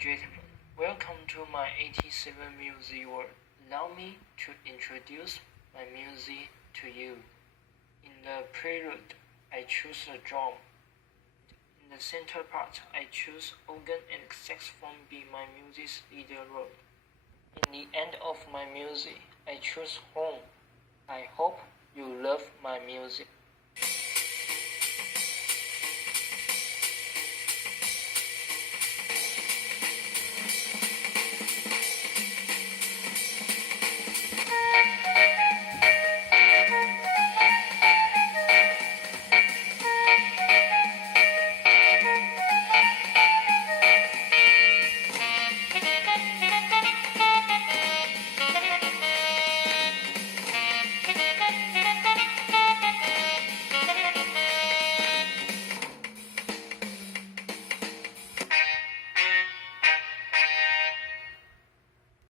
gentlemen, welcome to my 87 music world. Allow me to introduce my music to you. In the prelude, I choose a drum. In the center part, I choose organ and saxophone be my music's leader role. In the end of my music, I choose home. I hope you love my music.